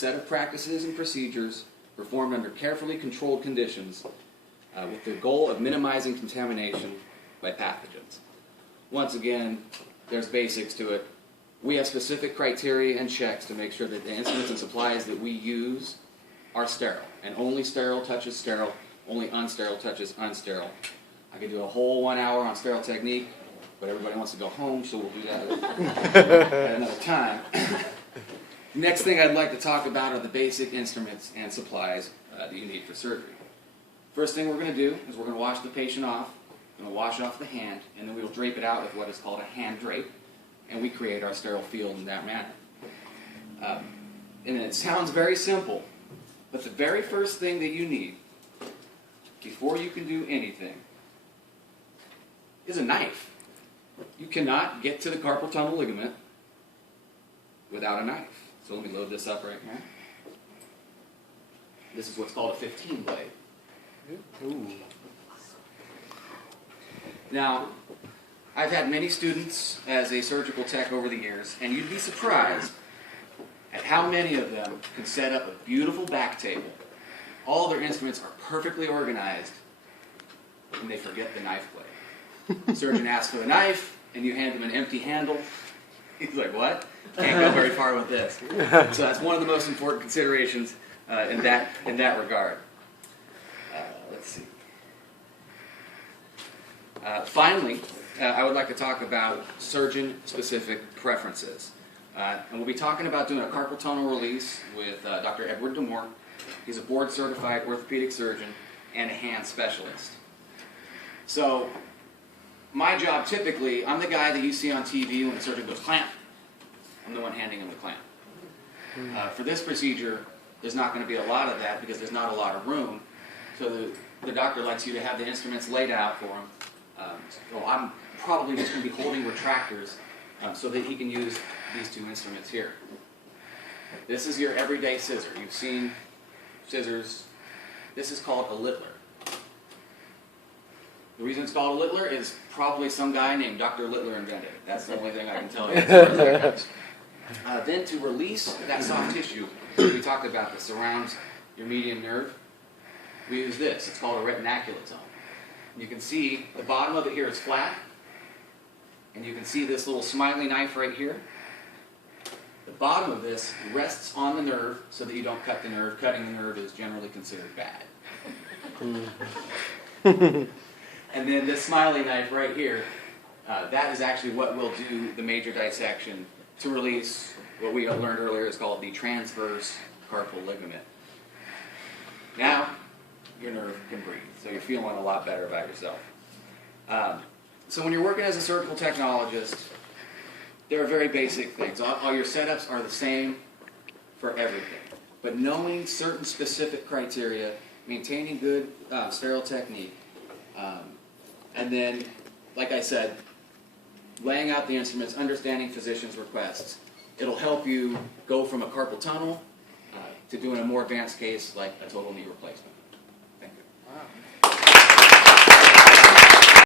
set of practices and procedures performed under carefully controlled conditions with the goal of minimizing contamination by pathogens. Once again, there's basics to it. We have specific criteria and checks to make sure that the instruments and supplies that we use are sterile. And only sterile touches sterile, only unsterile touches unsterile. I could do a whole 1 hour on sterile technique, but everybody wants to go home, so we'll do that at another time. Next thing I'd like to talk about are the basic instruments and supplies that you need for surgery. First thing we're going to do is we're going to wash the patient off. We're going to wash off the hand, and then we'll drape it out with what is called a hand drape, and we create our sterile field in that manner. And it sounds very simple, but the very first thing that you need before you can do anything is a knife. You cannot get to the carpal tunnel ligament without a knife. So let me load this up right here. This is what's called a 15 blade. Ooh. Now, I've had many students as a surgical tech over the years, and you'd be surprised at how many of them can set up a beautiful back table. All their instruments are perfectly organized, and they forget the knife blade. The surgeon asks for the knife, and you hand him an empty handle. He's like, what? Can't go very far with this. So that's one of the most important considerations in that regard. Let's see. Finally, I would like to talk about surgeon-specific preferences. And we'll be talking about doing a carpal tunnel release with Dr. Edward Demore. He's a board-certified orthopedic surgeon and a hand specialist. So, my job typically, I'm the guy that you see on TV when the surgeon goes, clamp. I'm the one handing him the clamp. For this procedure, there's not going to be a lot of that because there's not a lot of room. So the doctor likes you to have the instruments laid out for him. So I'm probably just going to be holding retractors so that he can use these two instruments here. This is your everyday scissor. You've seen scissors. This is called a littler. The reason it's called a littler is probably some guy named Dr. Littler invented it. That's the only thing I can tell you as far as that goes. Then to release that soft tissue, we talked about that surrounds your median nerve, we use this. It's called a retinaculotome. You can see the bottom of it here is flat, and you can see this little smiley knife right here. The bottom of this rests on the nerve so that you don't cut the nerve. Cutting the nerve is generally considered bad. And then this smiley knife right here, that is actually what will do the major dissection to release what we learned earlier is called the transverse carpal ligament. Now, your nerve can breathe, so you're feeling a lot better about yourself. So when you're working as a surgical technologist, there are very basic things. All your setups are the same for everything. But knowing certain specific criteria, maintaining good sterile technique, and then, like I said, laying out the instruments, understanding physicians' requests, it'll help you go from a carpal tunnel to doing a more advanced case like a total knee replacement. Thank you. Wow.